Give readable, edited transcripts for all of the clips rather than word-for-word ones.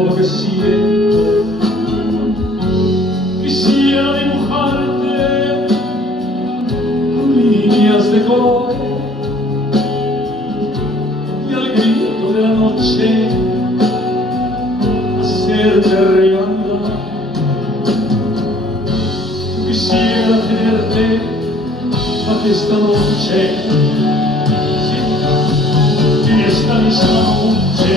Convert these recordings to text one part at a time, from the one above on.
todo lo que siento. Quisiera dibujarte con líneas de color y al grito de la noche hacerte regalar. Yo quisiera tenerte aquí esta noche, sí, en esta misma noche.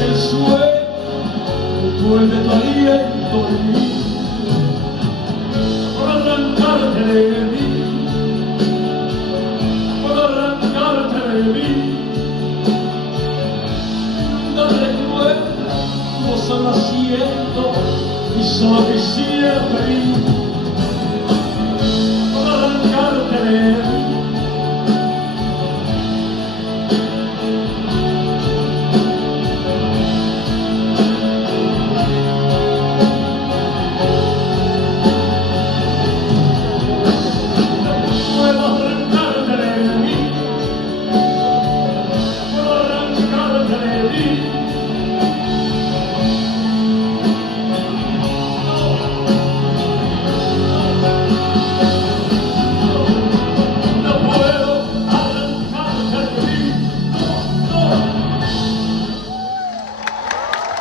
El sueño, el de tu aliento en mí, por arrancarte de mí, por arrancarte de mí. Nunca recuerdo tu voz al asiento y solo quisiera pedir